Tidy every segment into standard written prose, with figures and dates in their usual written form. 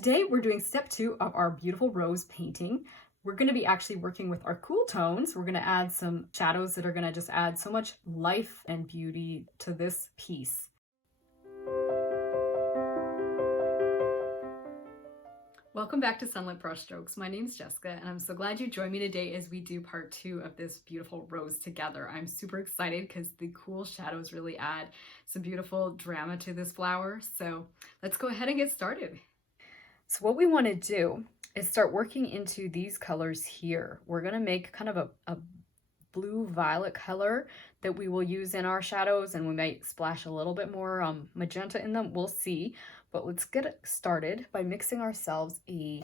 Today we're doing step 2 of our beautiful rose painting. We're going to be actually working with our cool tones. We're going to add some shadows that are going to just add so much life and beauty to this piece. Welcome back to Sunlit Brushstrokes. My name's Jessica and I'm so glad you joined me today as we do part 2 of this beautiful rose together. I'm super excited because the cool shadows really add some beautiful drama to this flower. So let's go ahead and get started. So what we want to do is start working into these colors here. We're going to make kind of a blue-violet color that we will use in our shadows, and we might splash a little bit more magenta in them. We'll see. But let's get started by mixing ourselves a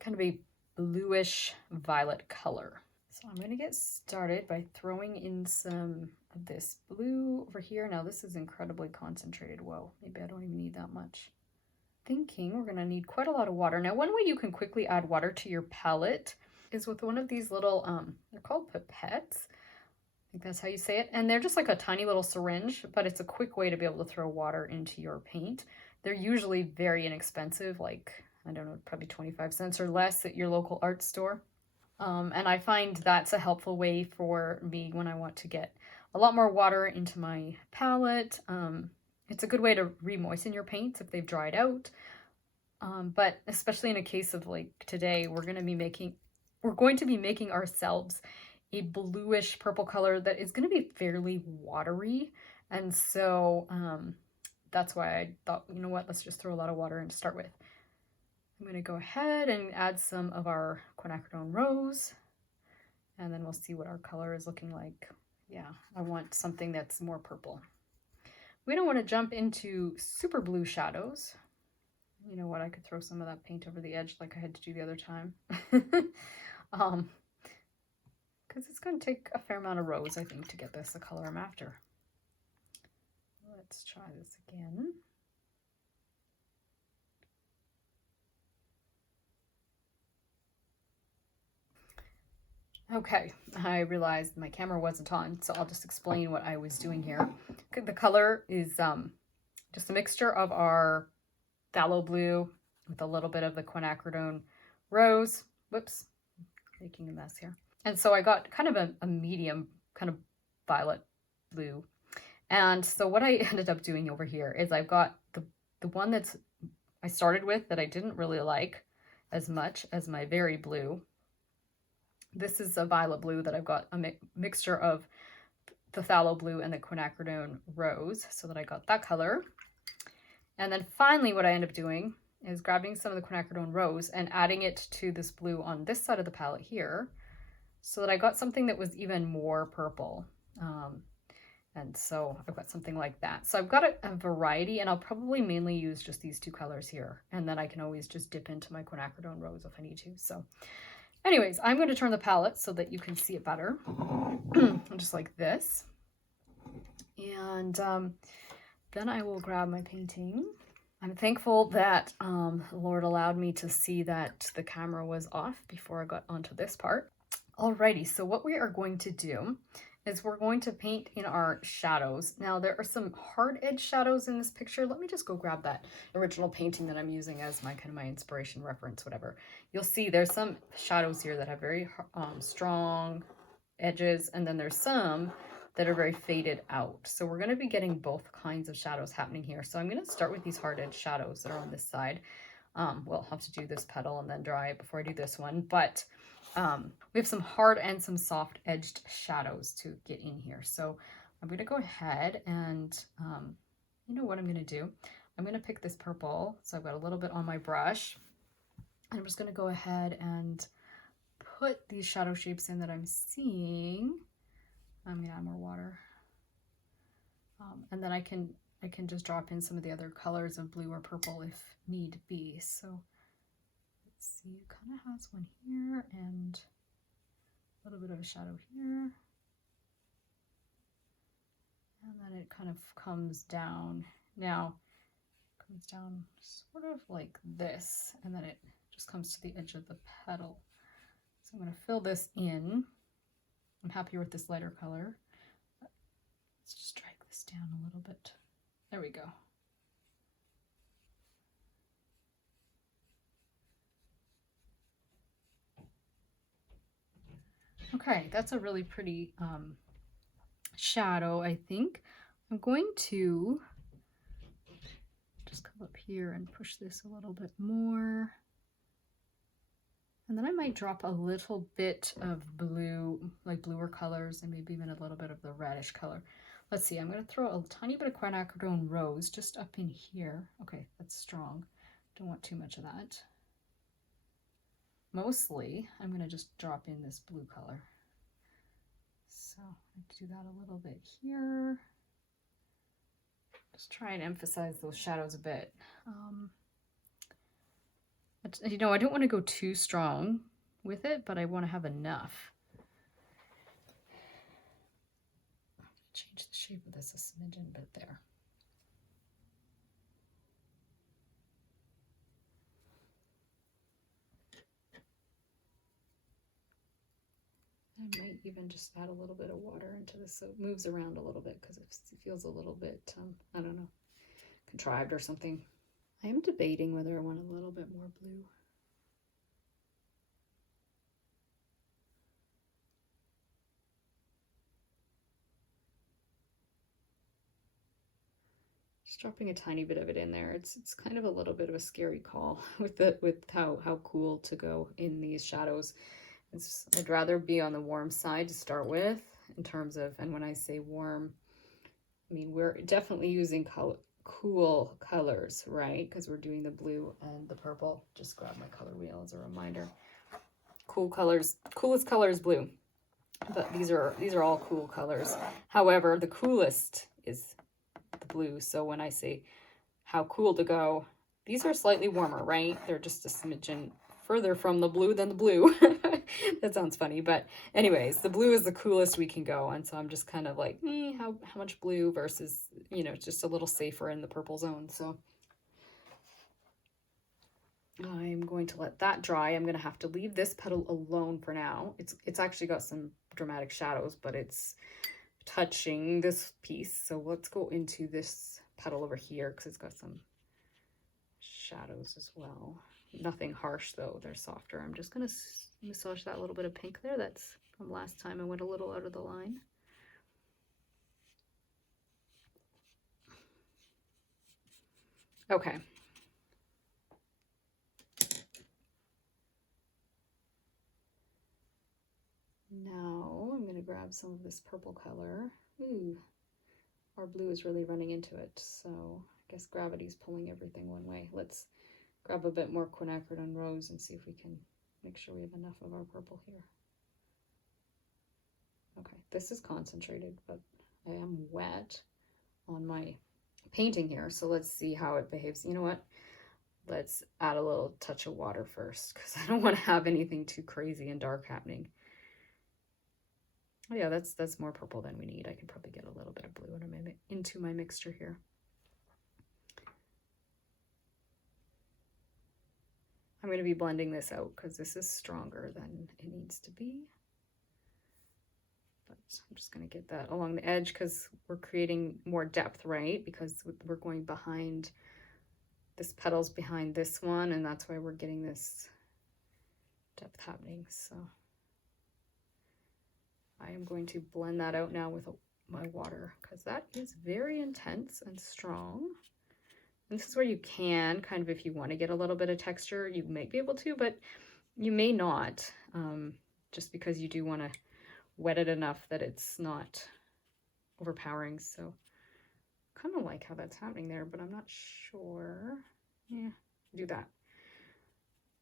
kind of a bluish violet color. So I'm going to get started by throwing in some of this blue over here. Now this is incredibly concentrated. Whoa, maybe I don't even need that much. Thinking we're going to need quite a lot of water. Now, one way you can quickly add water to your palette is with one of these little, they're called pipettes. I think that's how you say it. And they're just like a tiny little syringe, but it's a quick way to be able to throw water into your paint. They're usually very inexpensive, like, I don't know, probably 25 cents or less at your local art store. And I find that's a helpful way for me when I want to get a lot more water into my palette. It's a good way to re-moisten your paints if they've dried out. But especially in a case of like today, we're going to be making ourselves a bluish purple color that is going to be fairly watery. And so that's why I thought, you know what, let's just throw a lot of water in to start with. I'm going to go ahead and add some of our quinacridone rose, and then we'll see what our color is looking like. Yeah, I want something that's more purple. We don't want to jump into super blue shadows. You know what, I could throw some of that paint over the edge like I had to do the other time. Because it's going to take a fair amount of rose, I think, to get this the color I'm after. Let's try this again. Okay, I realized my camera wasn't on, so I'll just explain what I was doing here. The color is just a mixture of our phthalo blue with a little bit of the quinacridone rose. Whoops, making a mess here. And so I got kind of a medium kind of violet blue. And so what I ended up doing over here is I've got the one I started with that I didn't really like as much as my very blue. This is a violet blue that I've got a mixture of the phthalo blue and the quinacridone rose, so that I got that color. And then finally what I end up doing is grabbing some of the quinacridone rose and adding it to this blue on this side of the palette here, so that I got something that was even more purple. And so I've got something like that. So I've got a variety, and I'll probably mainly use just these two colors here. And then I can always just dip into my quinacridone rose if I need to. So anyways, I'm going to turn the palette so that you can see it better. Just like this. And then I will grab my painting. I'm thankful that the Lord allowed me to see that the camera was off before I got onto this part. Alrighty, so what we are going to do is we're going to paint in our shadows. Now there are some hard edge shadows in this picture. Let me just go grab that original painting that I'm using as my kind of my inspiration reference, whatever. You'll see there's some shadows here that have very strong edges, and then there's some that are very faded out. So we're going to be getting both kinds of shadows happening here. So I'm going to start with these hard edge shadows that are on this side. We'll have to do this petal and then dry it before I do this one, but we have some hard and some soft edged shadows to get in here. So I'm going to go ahead and you know what I'm going to do? I'm going to pick this purple. So I've got a little bit on my brush, and I'm just going to go ahead and put these shadow shapes in that I'm seeing. I'm going to add more water. And then I can just drop in some of the other colors of blue or purple if need be. So let's see, it kind of has one here and a little bit of a shadow here. And then it kind of comes down. Now, it comes down sort of like this, and then it just comes to the edge of the petal. So I'm going to fill this in. I'm happier with this lighter color. Let's just drag this down a little bit. There we go. Okay, that's a really pretty shadow, I think. I'm going to just come up here and push this a little bit more. And then I might drop a little bit of blue, like bluer colors, and maybe even a little bit of the reddish color. Let's see, I'm going to throw a tiny bit of quinacridone rose just up in here. Okay, that's strong. Don't want too much of that. Mostly, I'm going to just drop in this blue color. So I do that a little bit here. Just try and emphasize those shadows a bit. But, you know, I don't want to go too strong with it, but I want to have enough. Change the shape of this a smidgen bit there. I might even just add a little bit of water into this so it moves around a little bit, because it feels a little bit, I don't know, contrived or something. I am debating whether I want a little bit more blue. Just dropping a tiny bit of it in there. It's kind of a little bit of a scary call with how cool to go in these shadows. I'd rather be on the warm side to start with in terms of, and when I say warm, I mean we're definitely using cool colors, right? Because we're doing the blue and the purple. Just grab my color wheel as a reminder. Cool colors, coolest color is blue, but these are all cool colors. However, the coolest is the blue. So when I say how cool to go, these are slightly warmer, right? They're just a smidgen further from the blue than the blue. That sounds funny, but anyways, the blue is the coolest we can go, and so I'm just kind of like, how much blue versus, you know, just a little safer in the purple zone. So I'm going to let that dry. I'm going to have to leave this petal alone for now. It's actually got some dramatic shadows, but it's touching this piece. So let's go into this petal over here because it's got some shadows as well. Nothing harsh though, they're softer. I'm just going to massage that little bit of pink there. That's from last time I went a little out of the line. Okay. Now I'm going to grab some of this purple color. Ooh, our blue is really running into it, so I guess gravity's pulling everything one way. Let's grab a bit more quinacridone rose and see if we can make sure we have enough of our purple here. Okay, this is concentrated, but I am wet on my painting here, so let's see how it behaves. You know what? Let's add a little touch of water first, because I don't want to have anything too crazy and dark happening. Oh yeah, that's more purple than we need. I can probably get a little bit of blue into my mixture here. I'm going to be blending this out because this is stronger than it needs to be. But I'm just going to get that along the edge because we're creating more depth, right? Because we're going behind, this petal's behind this one, and that's why we're getting this depth happening. So I am going to blend that out now with my water because that is very intense and strong. And this is where you can kind of, if you want to get a little bit of texture, you might be able to, but you may not, just because you do want to wet it enough that it's not overpowering. So kind of like how that's happening there, but I'm not sure. Yeah, do that.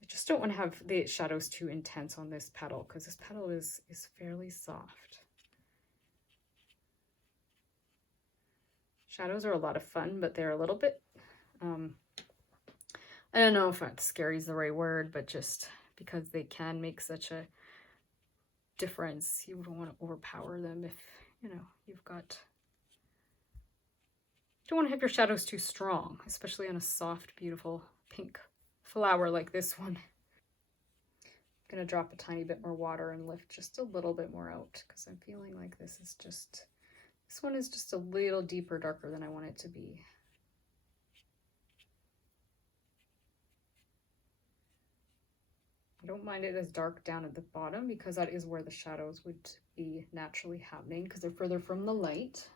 I just don't want to have the shadows too intense on this petal because this petal is fairly soft. Shadows are a lot of fun, but they're a little bit, I don't know if scary is the right word, but just because they can make such a difference, you don't want to overpower them if, you know, you've got, you don't want to have your shadows too strong, especially on a soft, beautiful pink flower like this one. I'm going to drop a tiny bit more water and lift just a little bit more out because I'm feeling like this one is just a little deeper, darker than I want it to be. don't mind it as dark down at the bottom because that is where the shadows would be naturally happening because they're further from the light.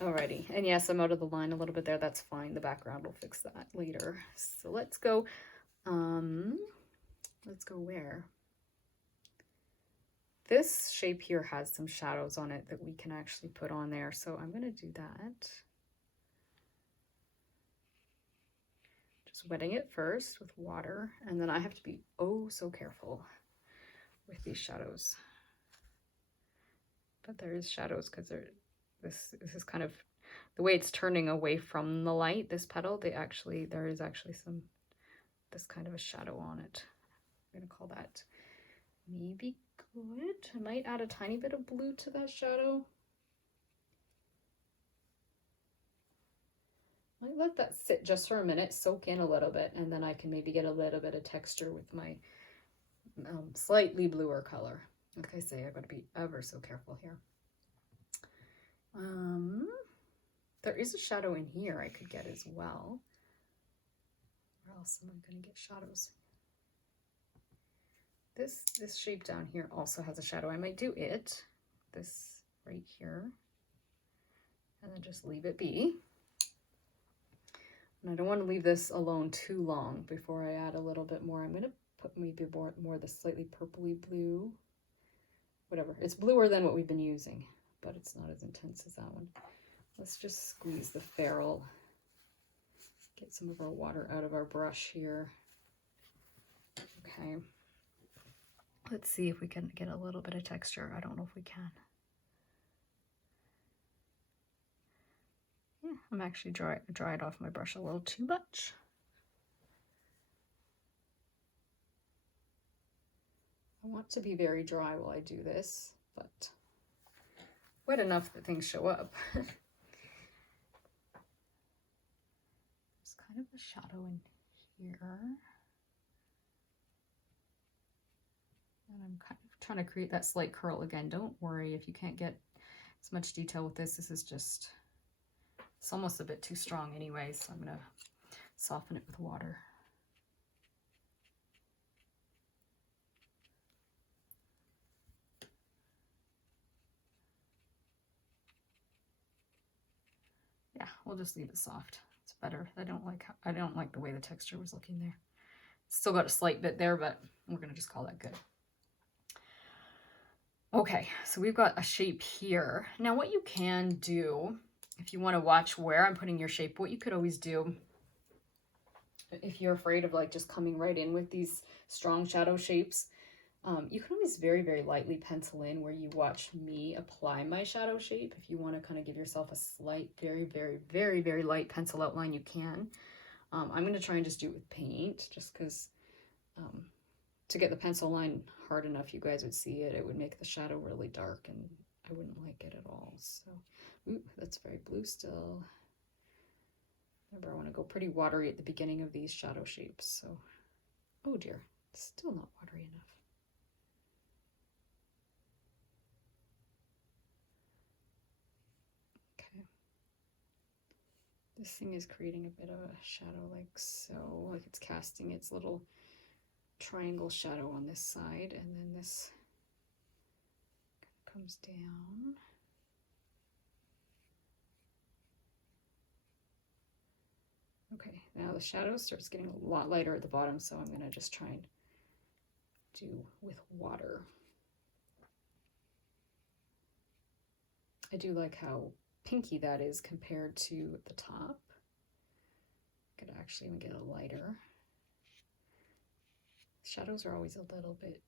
Alrighty, and yes, I'm out of the line a little bit there. That's fine. The background will fix that later. So let's go where? This shape here has some shadows on it that we can actually put on there. So I'm going to do that. Just wetting it first with water, and then I have to be oh so careful with these shadows. But there is shadows because this is kind of the way it's turning away from the light, this petal, there is actually this kind of a shadow on it. I'm going to call that maybe good. I might add a tiny bit of blue to that shadow. I might let that sit just for a minute, soak in a little bit, and then I can maybe get a little bit of texture with my slightly bluer color. Like I say, I've got to be ever so careful here. There is a shadow in here I could get as well. Where else am I going to get shadows? This shape down here also has a shadow. I might do this right here, and then just leave it be. And I don't want to leave this alone too long before I add a little bit more. I'm going to put maybe more the slightly purpley blue. Whatever. It's bluer than what we've been using, but it's not as intense as that one. Let's just squeeze the ferrule. Get some of our water out of our brush here. Okay. Let's see if we can get a little bit of texture. I don't know if we can. Yeah, I'm actually dried off my brush a little too much. I want to be very dry while I do this, but wet enough that things show up. There's kind of a shadow in here. And I'm kind of trying to create that slight curl again. Don't worry if you can't get as much detail with this. This is just, it's almost a bit too strong anyway, so I'm going to soften it with water. Yeah, we'll just leave it soft. It's better. I don't like the way the texture was looking there. Still got a slight bit there, but we're going to just call that good. Okay, so we've got a shape here. Now what you can do, if you want to watch where I'm putting your shape, what you could always do, if you're afraid of like just coming right in with these strong shadow shapes, you can always very, very lightly pencil in where you watch me apply my shadow shape. If you want to kind of give yourself a slight, very, very, very, very light pencil outline, you can. I'm going to try and just do it with paint, just because to get the pencil line hard enough, you guys would see it. It would make the shadow really dark, and I wouldn't like it at all. So, ooh, that's very blue still. Remember, I want to go pretty watery at the beginning of these shadow shapes. So, oh dear, still not watery enough. Okay. This thing is creating a bit of a shadow like so, like it's casting its little triangle shadow on this side, and then this comes down. Okay, now the shadow starts getting a lot lighter at the bottom, so I'm going to just try and do with water. I do like how pinky that is compared to the top. Could actually even get it lighter. Shadows are always a little bit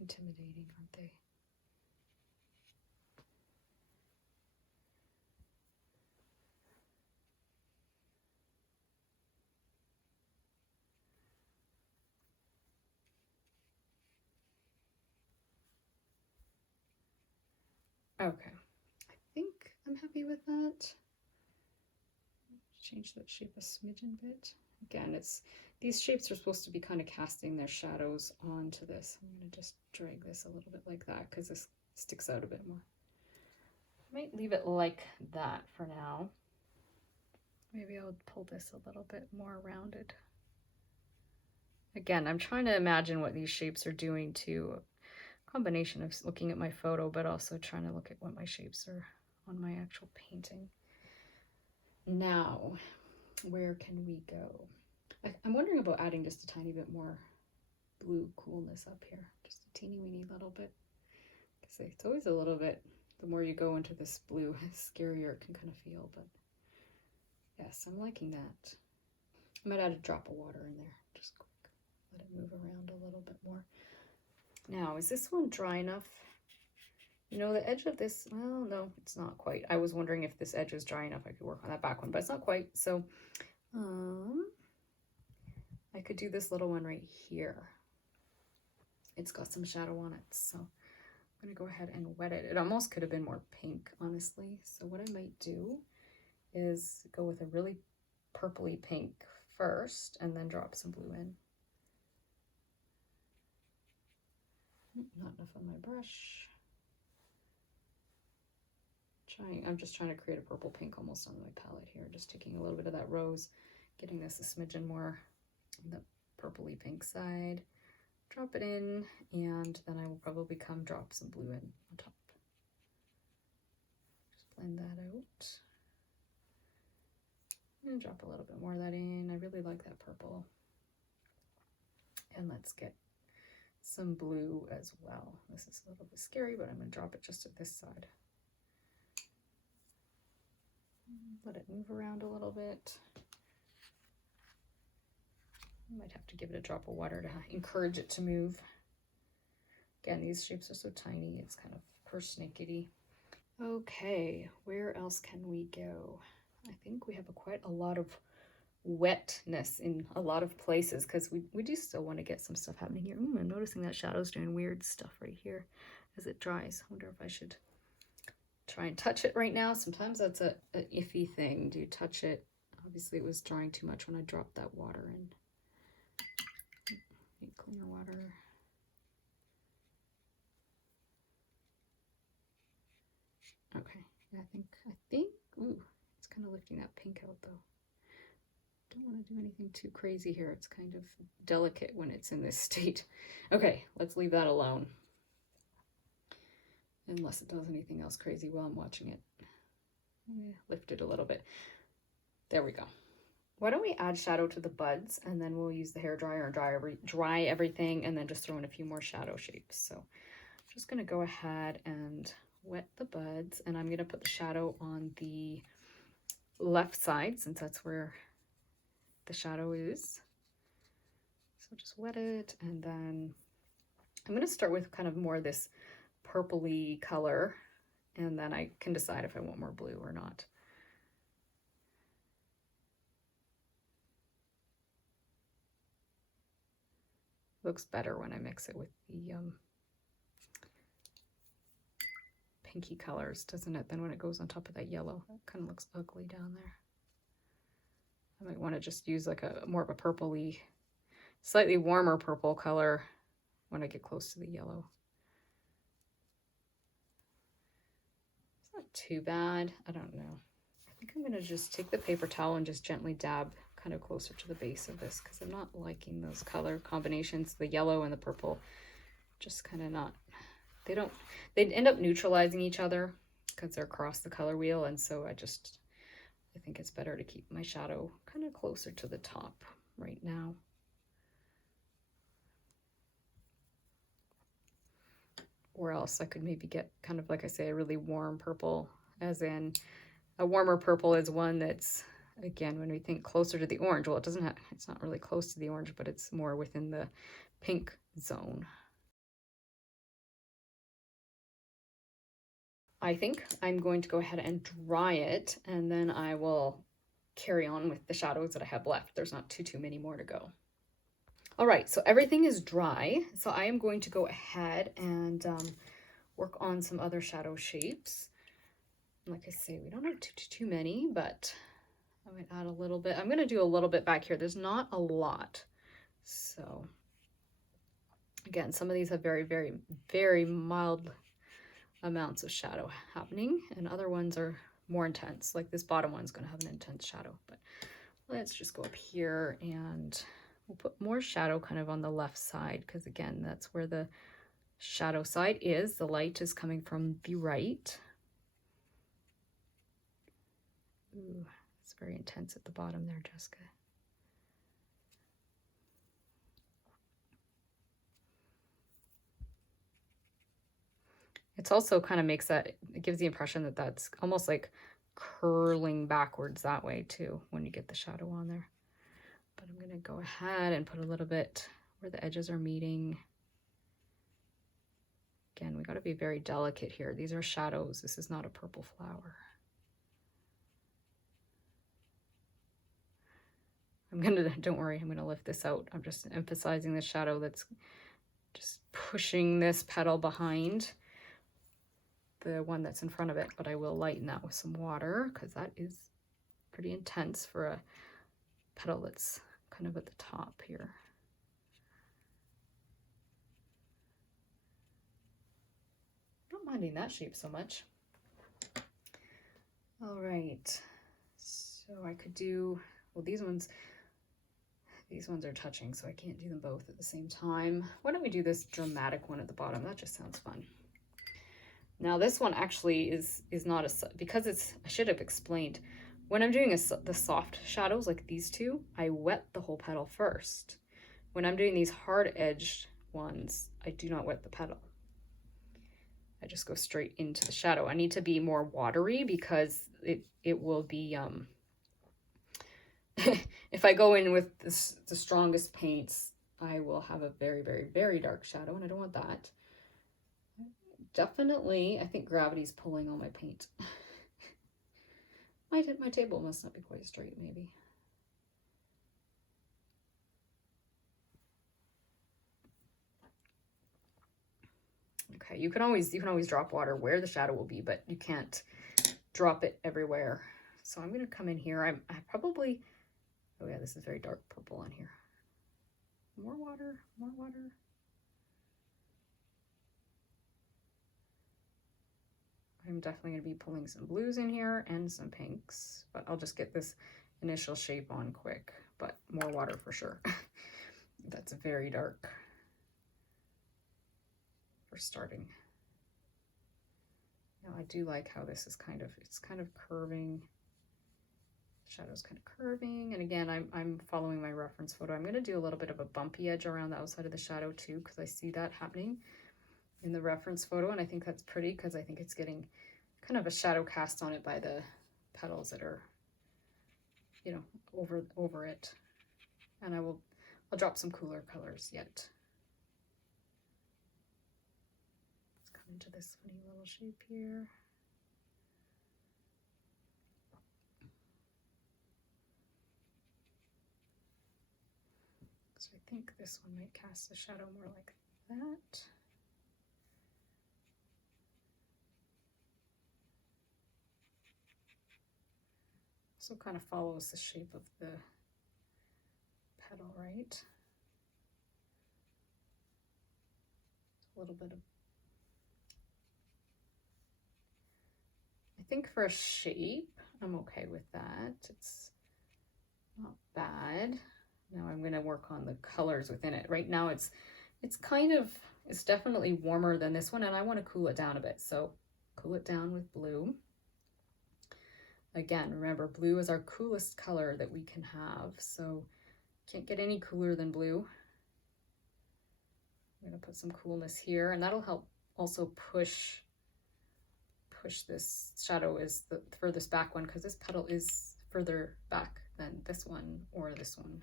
intimidating, aren't they? Okay, I think I'm happy with that. Change that shape a smidgen bit. Again, these shapes are supposed to be kind of casting their shadows onto this. I'm going to just drag this a little bit like that because this sticks out a bit more. I might leave it like that for now. Maybe maybe I'll pull this a little bit more rounded. Again, I'm trying to imagine what these shapes are doing to a combination of looking at my photo, but also trying to look at what my shapes are on my actual painting. Now, where can we go? I'm wondering about adding just a tiny bit more blue coolness up here, just a teeny weeny little bit. Because it's always a little bit, the more you go into this blue, scarier it can kind of feel, but yes, I'm liking that. I might add a drop of water in there, just quick. Let it move around a little bit more. Now, is this one dry enough? You know, the edge of this, well, no, it's not quite. I was wondering if this edge was dry enough I could work on that back one, but it's not quite. So, I could do this little one right here. It's got some shadow on it, so I'm gonna go ahead and wet it. It almost could have been more pink, honestly. So what I might do is go with a really purpley pink first and then drop some blue in. Not enough on my brush. I'm just trying to create a purple pink almost on my palette here, just taking a little bit of that rose, getting this a smidgen more on the purpley pink side. Drop it in, and then I will probably drop some blue in on top. Just blend that out. And drop a little bit more of that in. I really like that purple. And let's get some blue as well. This is a little bit scary, but I'm going to drop it just at this side. Let it move around a little bit. I might have to give it a drop of water to encourage it to move. Again, these shapes are so tiny, it's kind of persnickety. Okay, where else can we go? I think we have quite a lot of wetness in a lot of places because we do still want to get some stuff happening here. I'm noticing that shadow's doing weird stuff right here as it dries. I wonder if I should try and touch it right now. Sometimes that's a iffy thing. Do you touch it? Obviously it was drying too much when I dropped that water in. Cleaner water. Okay, yeah, I think, ooh, it's kind of lifting that pink out though. Don't want to do anything too crazy here. It's kind of delicate when it's in this state. Okay, let's leave that alone. Unless it does anything else crazy while I'm watching it. Lift it a little bit. There we go. Why don't we add shadow to the buds, and then we'll use the hairdryer and dry everything, and then just throw in a few more shadow shapes. So I'm just going to go ahead and wet the buds, and I'm going to put the shadow on the left side since that's where the shadow is. So just wet it, and then I'm going to start with kind of more this purpley color, and then I can decide if I want more blue or not. Looks better when I mix it with the pinky colors, doesn't it? Then when it goes on top of that yellow, that kind of looks ugly down there. I might want to just use like a more of a purpley, slightly warmer purple color when I get close to the yellow. It's not too bad. I don't know. I think I'm going to just take the paper towel and just gently dab kind of closer to the base of this because I'm not liking those color combinations, the yellow and the purple. Just kind of not, they end up neutralizing each other because they're across the color wheel, and so I think it's better to keep my shadow kind of closer to the top right now. Or else I could maybe get kind of, like I say, a really warm purple, as in a warmer purple is one that's, again, when we think closer to the orange, well, it's not really close to the orange, but it's more within the pink zone. I think I'm going to go ahead and dry it, and then I will carry on with the shadows that I have left. There's not too many more to go. All right, so everything is dry. So I am going to go ahead and work on some other shadow shapes. Like I say, we don't have too many, but I might add a little bit. I'm going to do a little bit back here. There's not a lot. So again, some of these have very mild amounts of shadow happening, and other ones are more intense. Like this bottom one's going to have an intense shadow, but let's just go up here and we'll put more shadow kind of on the left side, because again, that's where the shadow side is. The light is coming from the right. Ooh, it's very intense at the bottom there, Jessica. It's also kind of makes that, it gives the impression that that's almost like curling backwards that way too when you get the shadow on there. But I'm going to go ahead and put a little bit where the edges are meeting. Again, we got to be very delicate here. These are shadows. This is not a purple flower. Don't worry, I'm gonna lift this out. I'm just emphasizing the shadow that's just pushing this petal behind the one that's in front of it, but I will lighten that with some water because that is pretty intense for a petal that's kind of at the top here. Not minding that shape so much. All right, so I could do, well, these ones are touching, so I can't do them both at the same time. Why don't we do this dramatic one at the bottom? That just sounds fun. Now this one actually is not a, because it's, I should have explained, when I'm doing the soft shadows like these two, I wet the whole petal first. When I'm doing these hard edged ones, I do not wet the petal. I just go straight into the shadow. I need to be more watery because it will be, if I go in with the strongest paints, I will have a very, very, very dark shadow, and I don't want that. Definitely, I think gravity's pulling on my paint. My table must not be quite straight, maybe. Okay, you can always drop water where the shadow will be, but you can't drop it everywhere. So I'm gonna come in here. I probably, oh yeah, this is very dark purple on here. More water, more water. I'm definitely going to be pulling some blues in here and some pinks, but I'll just get this initial shape on quick, but more water for sure. That's very dark for starting. Now I do like how this is kind of, it's kind of curving. Shadow's kind of curving, and again, I'm following my reference photo. I'm going to do a little bit of a bumpy edge around the outside of the shadow too, because I see that happening in the reference photo, and I think that's pretty because I think it's getting kind of a shadow cast on it by the petals that are, you know, over it. And I'll drop some cooler colors yet. Let's come into this funny little shape here. So I think this one might cast the shadow more like that. So kind of follows the shape of the petal, right? A little bit of, I think for a shape, I'm okay with that. It's not bad. Now I'm going to work on the colors within it. Right now it's definitely warmer than this one, and I want to cool it down a bit. So cool it down with blue. Again, remember, blue is our coolest color that we can have, so can't get any cooler than blue. I'm going to put some coolness here, and that'll help also push this shadow is the furthest back one, because this petal is further back than this one or this one.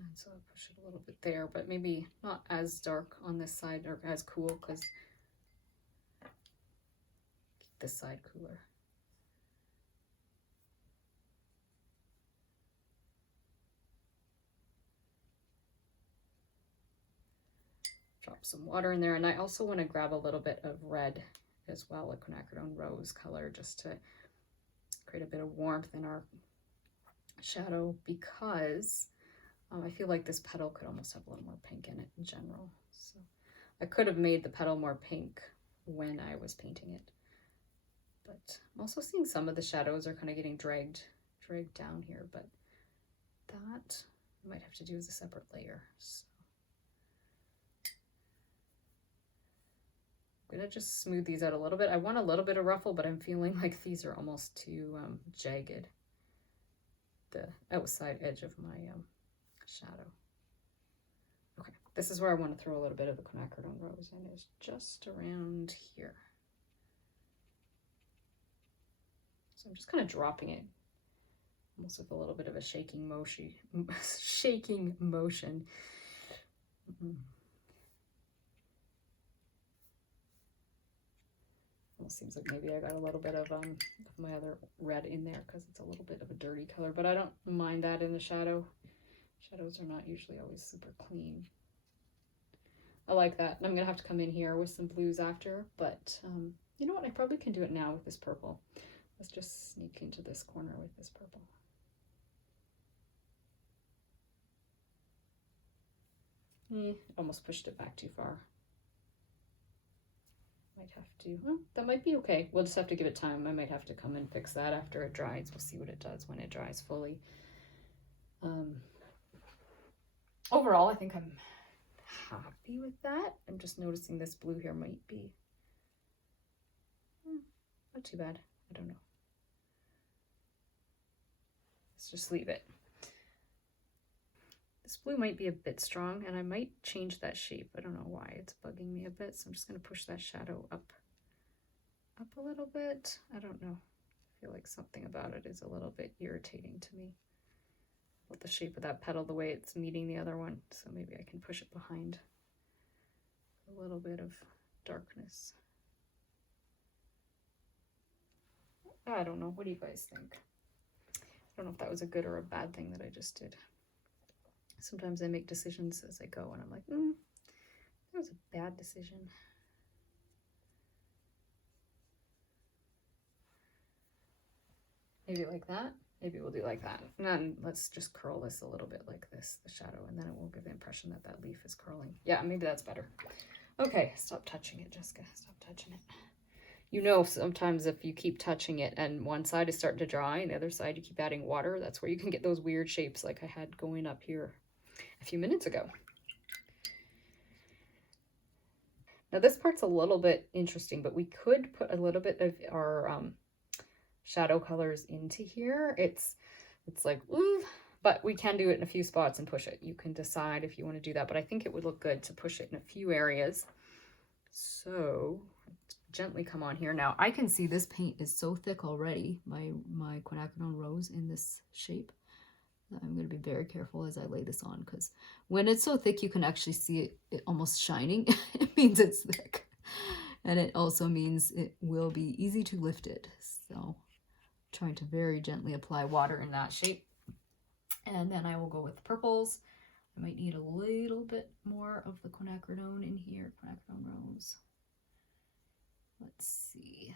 And so I'll push it a little bit there, but maybe not as dark on this side or as cool, because keep this side cooler. Drop some water in there, and I also want to grab a little bit of red as well, a quinacridone rose color, just to create a bit of warmth in our shadow, because I feel like this petal could almost have a little more pink in it in general. So I could have made the petal more pink when I was painting it. But I'm also seeing some of the shadows are kind of getting dragged down here, but that I might have to do as a separate layer. So I'm gonna just smooth these out a little bit. I want a little bit of ruffle, but I'm feeling like these are almost too jagged. The outside edge of my shadow. Okay, this is where I want to throw a little bit of the quinacridone rose in, is just around here. So I'm just kind of dropping it, almost with a little bit of a shaking motion. Almost seems like maybe I got a little bit of my other red in there because it's a little bit of a dirty color, but I don't mind that in the shadow. Shadows are not usually always super clean. I like that. And I'm gonna have to come in here with some blues after, but you know what? I probably can do it now with this purple. Let's just sneak into this corner with this purple. Almost pushed it back too far. Might have to, well, that might be okay. We'll just have to give it time. I might have to come and fix that after it dries. We'll see what it does when it dries fully. Overall, I think I'm happy with that. I'm just noticing this blue here might be not too bad. I don't know. Let's just leave it. This blue might be a bit strong, and I might change that shape. I don't know why it's bugging me a bit, so I'm just going to push that shadow up a little bit. I don't know. I feel like something about it is a little bit irritating to me. With the shape of that petal, the way it's meeting the other one, so maybe I can push it behind a little bit of darkness. I don't know. What do you guys think? I don't know if that was a good or a bad thing that I just did. Sometimes I make decisions as I go, and I'm like, that was a bad decision. Maybe like that. Maybe we'll do like that. And then let's just curl this a little bit like this, the shadow, and then it will give the impression that that leaf is curling. Yeah, maybe that's better. Okay, stop touching it, Jessica. Stop touching it. You know, sometimes if you keep touching it and one side is starting to dry and the other side you keep adding water, that's where you can get those weird shapes like I had going up here a few minutes ago. Now this part's a little bit interesting, but we could put a little bit of our shadow colors into here. It's like, ooh, but we can do it in a few spots and push it. You can decide if you want to do that, but I think it would look good to push it in a few areas. So gently come on here. Now I can see this paint is so thick already, my quinacridone rose in this shape. I'm going to be very careful as I lay this on, because when it's so thick you can actually see it almost shining. It means it's thick, and it also means it will be easy to lift it. So trying to very gently apply water in that shape, and then I will go with the purples. I might need a little bit more of the quinacridone in here, quinacridone rose. Let's see.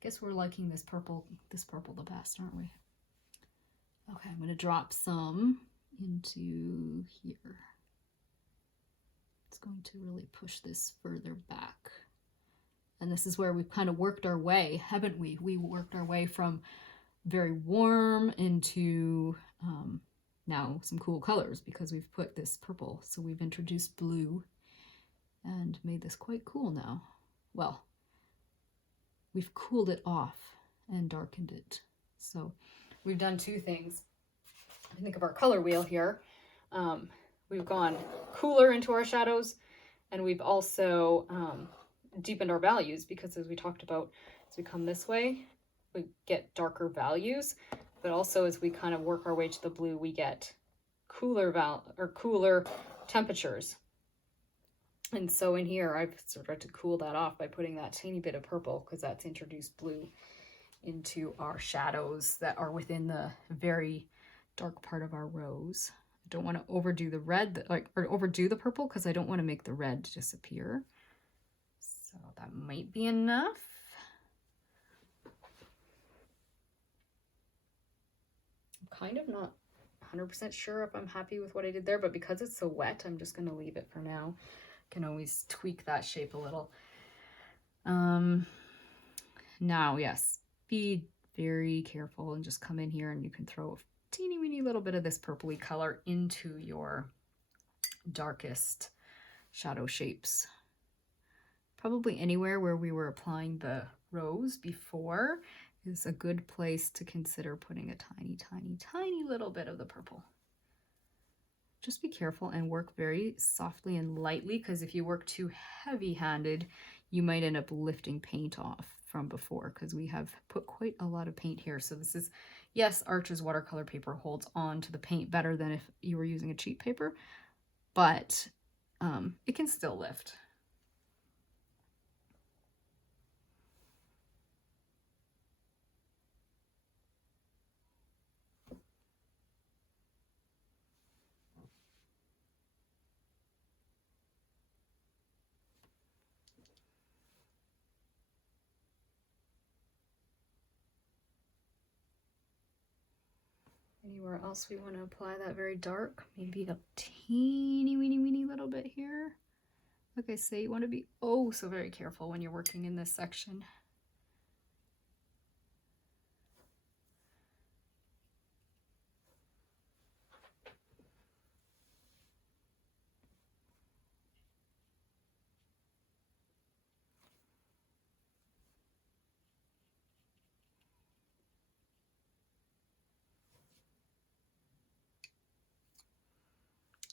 Guess we're liking this purple the best, aren't we? Okay, I'm going to drop some into here. It's going to really push this further back. And this is where we've kind of worked our way, haven't we? We worked our way from very warm into now some cool colors because we've put this purple. So we've introduced blue and made this quite cool now. Well, we've cooled it off and darkened it. So we've done two things. I think of our color wheel here. We've gone cooler into our shadows, and we've also deepened our values, because as we talked about, as we come this way, we get darker values, but also as we kind of work our way to the blue, we get cooler temperatures. And so in here, I've started to cool that off by putting that tiny bit of purple, because that's introduced blue into our shadows that are within the very dark part of our rose. I don't want to overdo the red, or overdo the purple, because I don't want to make the red disappear. So that might be enough. I'm kind of not 100% sure if I'm happy with what I did there, but because it's so wet, I'm just going to leave it for now. Can always tweak that shape a little. Now, yes, be very careful and just come in here and you can throw a teeny weeny little bit of this purpley color into your darkest shadow shapes. Probably anywhere where we were applying the rose before is a good place to consider putting a tiny, tiny, tiny little bit of the purple. Just be careful and work very softly and lightly, because if you work too heavy-handed, you might end up lifting paint off from before, because we have put quite a lot of paint here. So this is, yes, Arch's watercolor paper holds on to the paint better than if you were using a cheap paper, but it can still lift. Anywhere else we want to apply that very dark, maybe a teeny weeny little bit here. Like I say, you want to be oh so very careful when you're working in this section.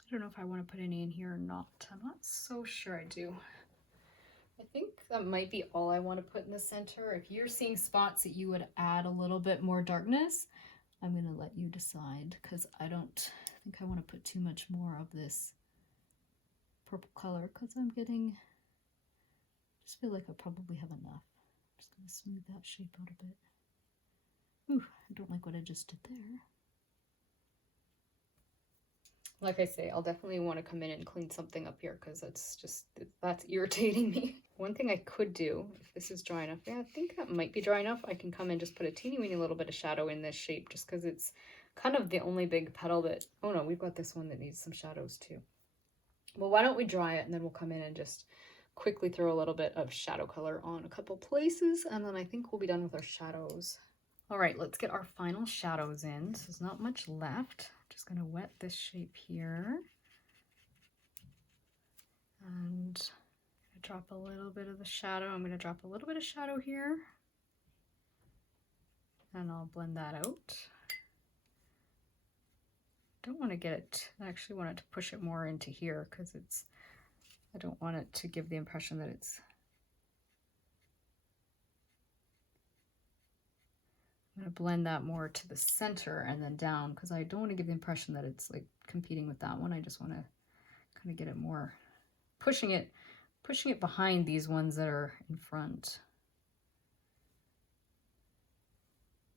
I don't know if I want to put any in here or not. I'm not so sure I do. I think that might be all I want to put in the center. If you're seeing spots that you would add a little bit more darkness, I'm going to let you decide, because I don't think I want to put too much more of this purple color, because I'm getting, just feel like I probably have enough. I'm just going to smooth that shape out a bit. Ooh, I don't like what I just did there. Like I say, I'll definitely want to come in and clean something up here, because that's irritating me. One thing I could do, if this is dry enough, yeah, I think that might be dry enough. I can come and just put a teeny weeny little bit of shadow in this shape, just because it's kind of the only big petal that, oh no, we've got this one that needs some shadows too. Well, why don't we dry it and then we'll come in and just quickly throw a little bit of shadow color on a couple places, and then I think we'll be done with our shadows. All right, let's get our final shadows in. So there's not much left. I'm just going to wet this shape here. And drop a little bit of the shadow. I'm going to drop a little bit of shadow here. And I'll blend that out. Don't want to get it, I actually want it to push it more into here, because I don't want it to give the impression that it's, I'm going to blend that more to the center and then down, because I don't want to give the impression that it's like competing with that one. I just want to kind of get it more, pushing it behind these ones that are in front.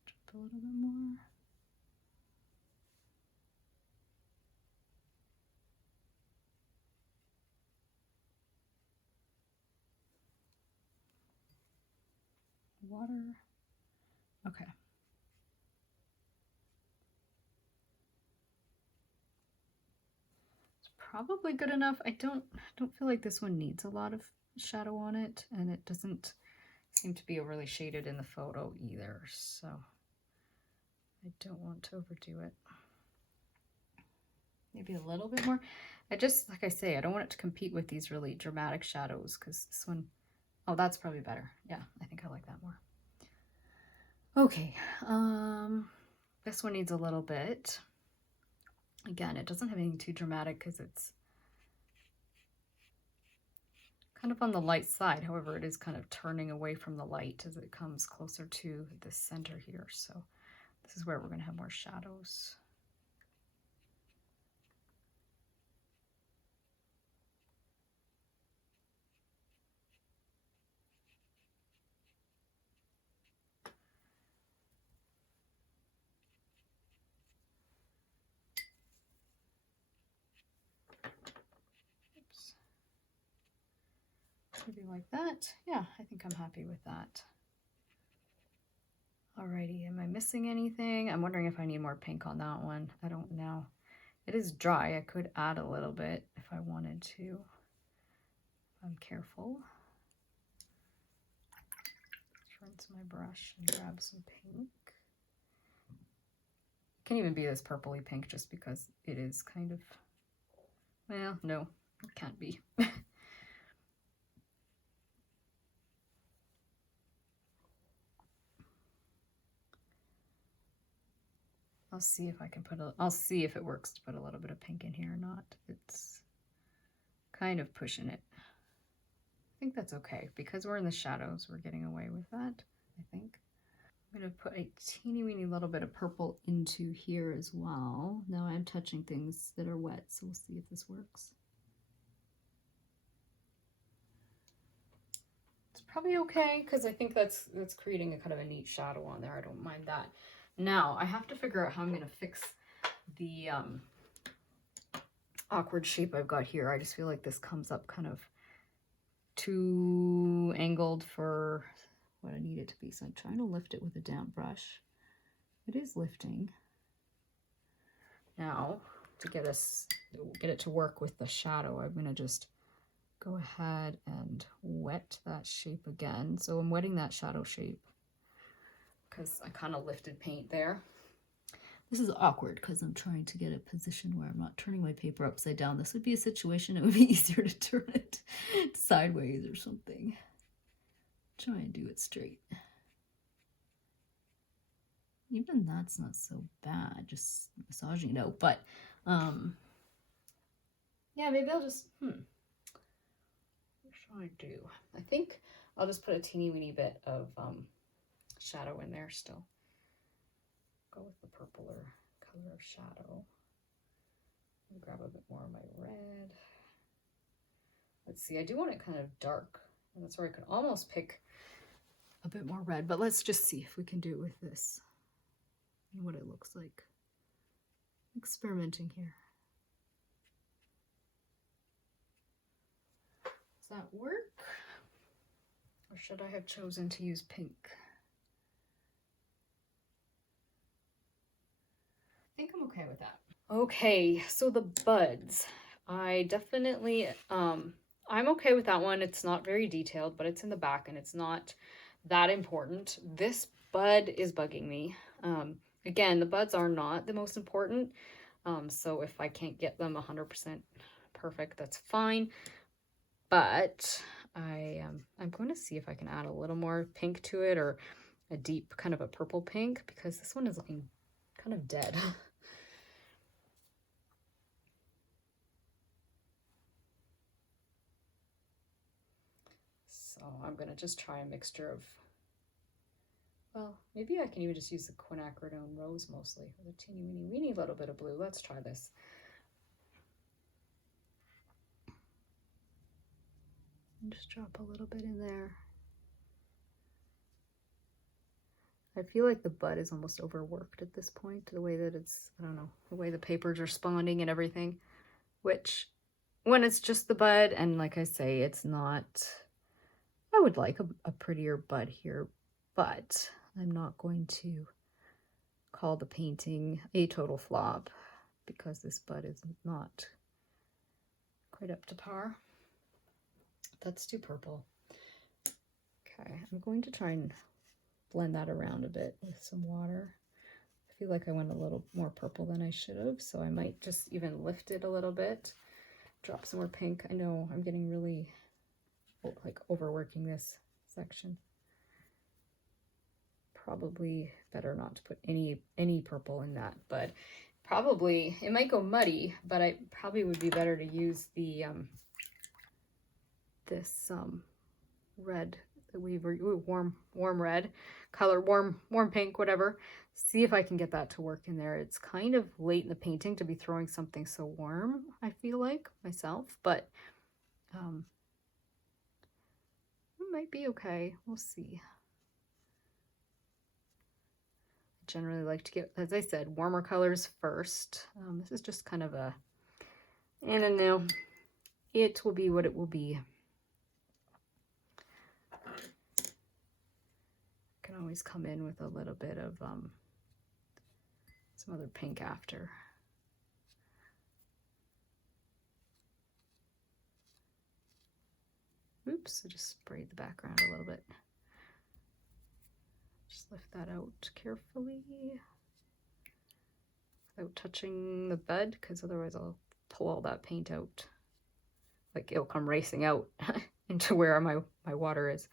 Drop a little bit more. Water. Okay. It's probably good enough. I don't feel like this one needs a lot of shadow on it, and it doesn't seem to be overly shaded in the photo either, so I don't want to overdo it. Maybe a little bit more. I just, like I say, I don't want it to compete with these really dramatic shadows, because this one, oh, that's probably better. Yeah, I think I like that more. Okay, this one needs a little bit. Again, it doesn't have anything too dramatic because it's kind of on the light side. However, it is kind of turning away from the light as it comes closer to the center here. So this is where we're going to have more shadows. Maybe like that. Yeah, I think I'm happy with that. Alrighty, am I missing anything? I'm wondering if I need more pink on that one. I don't know. It is dry. I could add a little bit if I wanted to. I'm careful. Let's rinse my brush and grab some pink. It can even be this purpley pink just because it is kind of, well, no, it can't be. I'll see if I can I'll see if it works to put a little bit of pink in here or not. It's kind of pushing it. I think that's okay because we're in the shadows. We're getting away with that, I think. I'm going to put a teeny weeny little bit of purple into here as well. Now I'm touching things that are wet, so we'll see if this works. It's probably okay because I think that's creating a kind of a neat shadow on there. I don't mind that. Now I have to figure out how I'm going to fix the awkward shape I've got here. I just feel like this comes up kind of too angled for what I need it to be. So I'm trying to lift it with a damp brush. It is lifting. Now, to get it to work with the shadow, I'm going to just go ahead and wet that shape again. So I'm wetting that shadow shape because I kind of lifted paint there. This is awkward because I'm trying to get a position where I'm not turning my paper upside down. This would be a situation it would be easier to turn it sideways or something. Try and do it straight. Even that's not so bad, just massaging it out. But yeah, maybe I'll just what should I do? I think I'll just put a teeny weeny bit of shadow in there still. Go with the purpler color of shadow. Grab a bit more of my red. Let's see, I do want it kind of dark, and that's where I could almost pick a bit more red, but let's just see if we can do it with this and what it looks like. Experimenting here. Does that work? Or should I have chosen to use pink? I think I'm okay with that. Okay, so the buds. I definitely, I'm okay with that one. It's not very detailed, but it's in the back and it's not that important. This bud is bugging me. Again, the buds are not the most important. So if I can't get them 100% perfect, that's fine. But I'm going to see if I can add a little more pink to it, or a deep kind of a purple pink, because this one is looking kind of dead. So I'm going to just try a mixture of, well, maybe I can even just use the quinacridone rose mostly, with a teeny weeny little bit of blue. Let's try this. And just drop a little bit in there. I feel like the bud is almost overworked at this point, the way that it's, I don't know, the way the paper's responding and everything, which when it's just the bud, and like I say, it's not, I would like a prettier bud here, but I'm not going to call the painting a total flop because this bud is not quite up to par. That's too purple. Okay, I'm going to try and blend that around a bit with some water. I feel like I went a little more purple than I should have, so I might just even lift it a little bit, drop some more pink. I know I'm getting really like overworking this section. Probably better not to put any purple in that, but probably it might go muddy, but I probably would be better to use the this red that we've warm red color, warm pink, whatever. See if I can get that to work in there. It's kind of late in the painting to be throwing something so warm, I feel like myself, but it might be okay. We'll see. I generally like to get, as I said, warmer colors first. This is just kind of a, I don't know, it will be what it will be. can always come in with a little bit of some other pink after. Oops, I just sprayed the background a little bit. Just lift that out carefully without touching the bud, because otherwise I'll pull all that paint out. Like it'll come racing out into where my water is.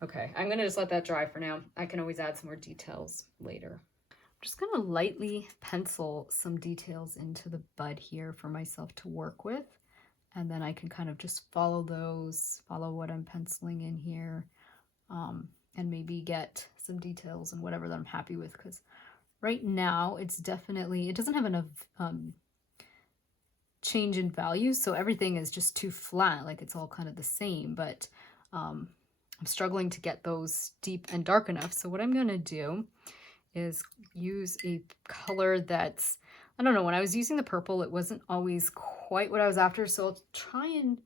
Okay, I'm gonna just let that dry for now. I can always add some more details later. I'm just gonna lightly pencil some details into the bud here for myself to work with. And then I can kind of just follow what I'm penciling in here, and maybe get some details and whatever that I'm happy with, because right now it's definitely, it doesn't have enough change in value, so everything is just too flat, like it's all kind of the same, but I'm struggling to get those deep and dark enough. So what I'm going to do is use a color that's, I don't know, when I was using the purple, it wasn't always quite what I was after, so I'll try and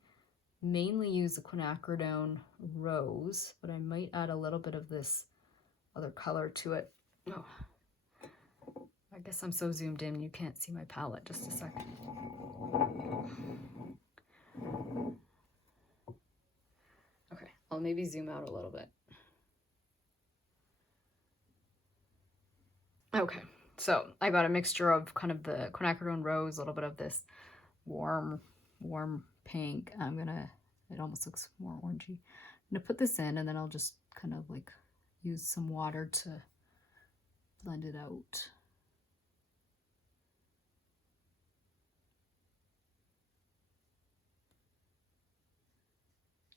mainly use the quinacridone rose, but I might add a little bit of this other color to it. Oh, I guess I'm so zoomed in you can't see my palette. Just a second. Okay, I'll maybe zoom out a little bit. Okay, so I got a mixture of kind of the quinacridone rose, a little bit of this warm pink. It almost looks more orangey. I'm gonna put this in, and then I'll just kind of like use some water to blend it out.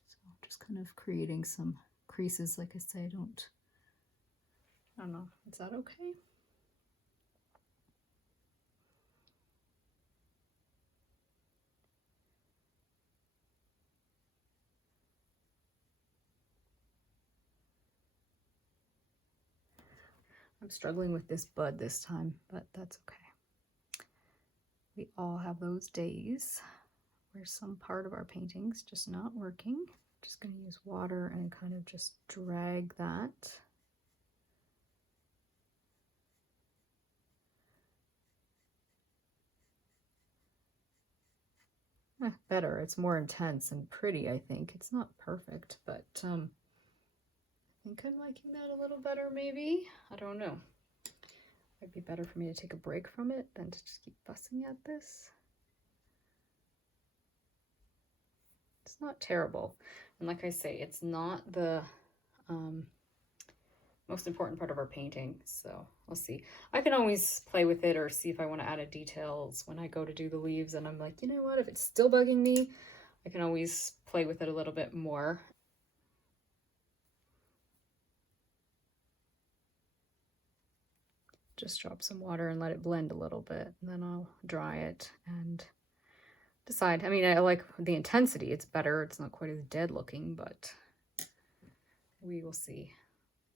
So just kind of creating some creases. Like I say, I don't know, is that okay? I'm struggling with this bud this time, but that's okay. We all have those days where some part of our painting's just not working. Just going to use water and kind of just drag that. Better. It's more intense and pretty, I think. It's not perfect, but I think I'm liking that a little better, maybe. I don't know. Might be better for me to take a break from it than to just keep fussing at this. It's not terrible. And like I say, it's not the most important part of our painting, so we'll see. I can always play with it or see if I want to add details when I go to do the leaves, and I'm like, you know what, if it's still bugging me, I can always play with it a little bit more. Just drop some water and let it blend a little bit, and then I'll dry it and decide. I mean, I like the intensity. It's better. It's not quite as dead looking, but we will see.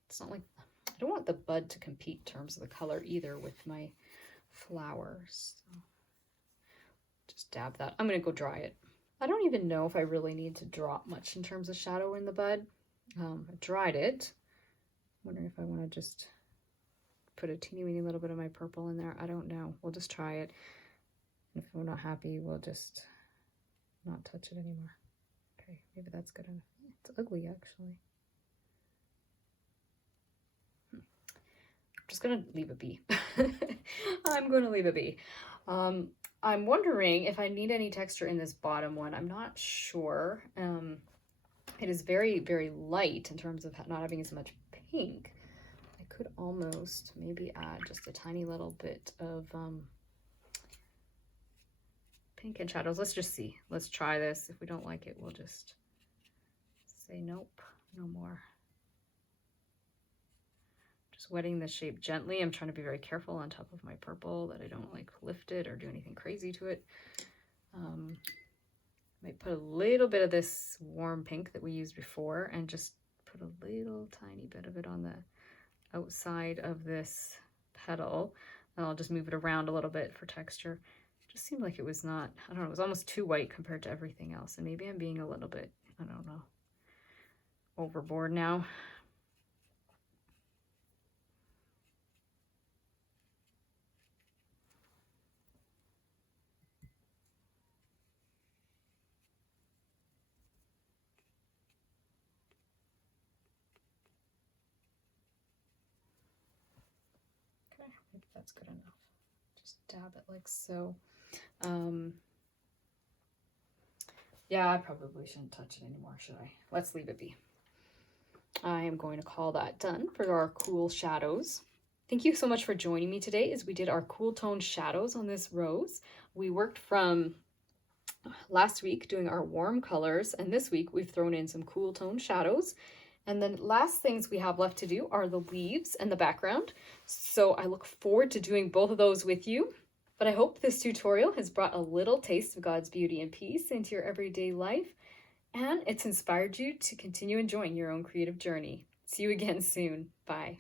It's not like, I don't want the bud to compete in terms of the color either with my flowers. So just dab that. I'm going to go dry it. I don't even know if I really need to drop much in terms of shadow in the bud. I dried it. I'm wondering if I want to just put a teeny weeny little bit of my purple in there. I don't know. We'll just try it. And if we're not happy, we'll just not touch it anymore. Okay, maybe that's good enough. It's ugly, actually. I'm just gonna leave it be. I'm gonna leave it be. I'm wondering if I need any texture in this bottom one. I'm not sure. It is very, very light in terms of not having as much pink. I could almost maybe add just a tiny little bit of pink and shadows. Let's just see. Let's try this. If we don't like it, we'll just say nope, no more. Just wetting the shape gently. I'm trying to be very careful on top of my purple that I don't like lift it or do anything crazy to it. Might put a little bit of this warm pink that we used before and just put a little tiny bit of it on the outside of this petal. And I'll just move it around a little bit for texture. Just seemed like it was not, I don't know, it was almost too white compared to everything else. And maybe I'm being a little bit, I don't know, overboard now. that's good enough. Just dab it like so. Yeah, I probably shouldn't touch it anymore, should I? Let's leave it be. I am going to call that done for our cool shadows. Thank you so much for joining me today as we did our cool tone shadows on this rose. We worked from last week doing our warm colors, and this week we've thrown in some cool tone shadows. And then last things we have left to do are the leaves and the background. So I look forward to doing both of those with you. But I hope this tutorial has brought a little taste of God's beauty and peace into your everyday life, and it's inspired you to continue enjoying your own creative journey. See you again soon. Bye.